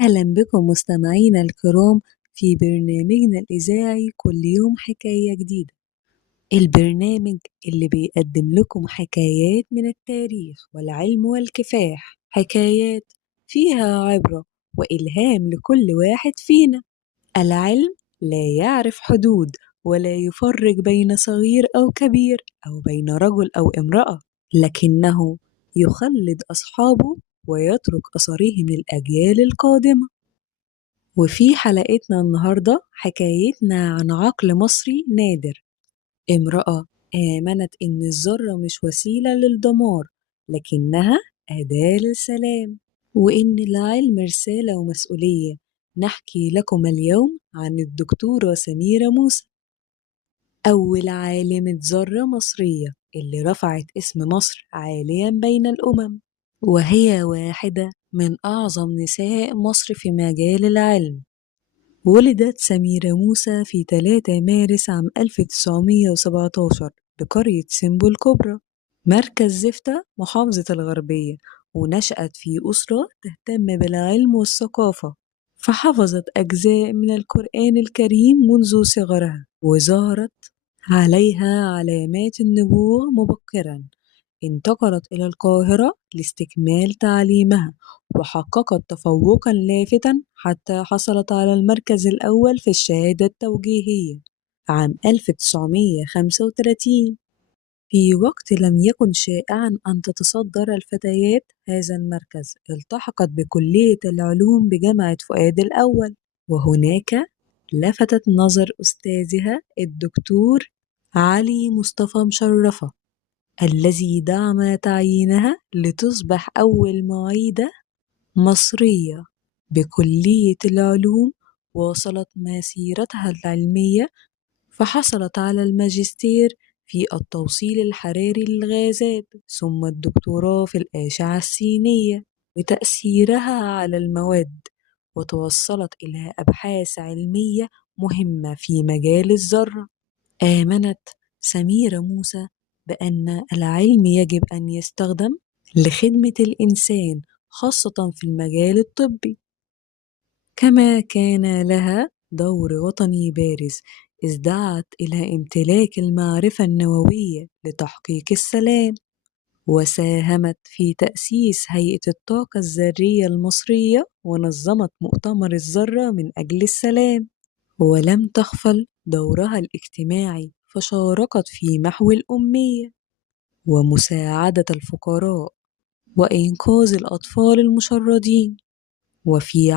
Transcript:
أهلا بكم مستمعينا الكرام في برنامجنا الإذاعي كل يوم حكاية جديدة. البرنامج اللي بيقدم لكم حكايات من التاريخ والعلم والكفاح، حكايات فيها عبرة وإلهام لكل واحد فينا. العلم لا يعرف حدود ولا يفرق بين صغير أو كبير أو بين رجل أو امرأة، لكنه يخلد أصحابه ويترك أثرهم للأجيال القادمة. وفي حلقتنا النهاردة حكايتنا عن عقل مصري نادر، امرأة آمنت إن الذرة مش وسيلة للدمار لكنها أداة للسلام، وإن العلم رسالة ومسؤولية. نحكي لكم اليوم عن الدكتورة سميرة موسى، أول عالمة ذرة مصرية اللي رفعت اسم مصر عاليا بين الأمم، وهي واحدة من أعظم نساء مصر في مجال العلم. ولدت سميرة موسى في 3 مارس عام 1917 بقرية سمبو الكبرى، مركز زفتة، محافظة الغربية. ونشأت في أسرة تهتم بالعلم والثقافة، فحفظت أجزاء من القرآن الكريم منذ صغرها، وظهرت عليها علامات النبوة مبكرا. انتقلت إلى القاهرة لاستكمال تعليمها، وحققت تفوقا لافتا حتى حصلت على المركز الأول في الشهادة التوجيهية عام 1935، في وقت لم يكن شائعا أن تتصدر الفتيات هذا المركز. التحقت بكلية العلوم بجامعة فؤاد الأول، وهناك لفتت نظر أستاذها الدكتور علي مصطفى مشرفة الذي دعم تعيينها لتصبح أول معيدة مصرية بكلية العلوم. واصلت مسيرتها العلمية فحصلت على الماجستير في التوصيل الحراري للغازات، ثم الدكتوراه في الأشعة السينية وتأثيرها على المواد، وتوصلت إلى أبحاث علمية مهمة في مجال الذرة. آمنت سميرة موسى بأن العلم يجب أن يستخدم لخدمة الإنسان خاصة في المجال الطبي، كما كان لها دور وطني بارز، إذ دعت إلى امتلاك المعرفة النووية لتحقيق السلام، وساهمت في تأسيس هيئة الطاقة الذرية المصرية، ونظمت مؤتمر الذرة من أجل السلام. ولم تغفل دورها الاجتماعي، فشاركت في محو الأمية ومساعدة الفقراء وإنقاذ الأطفال المشردين. وفي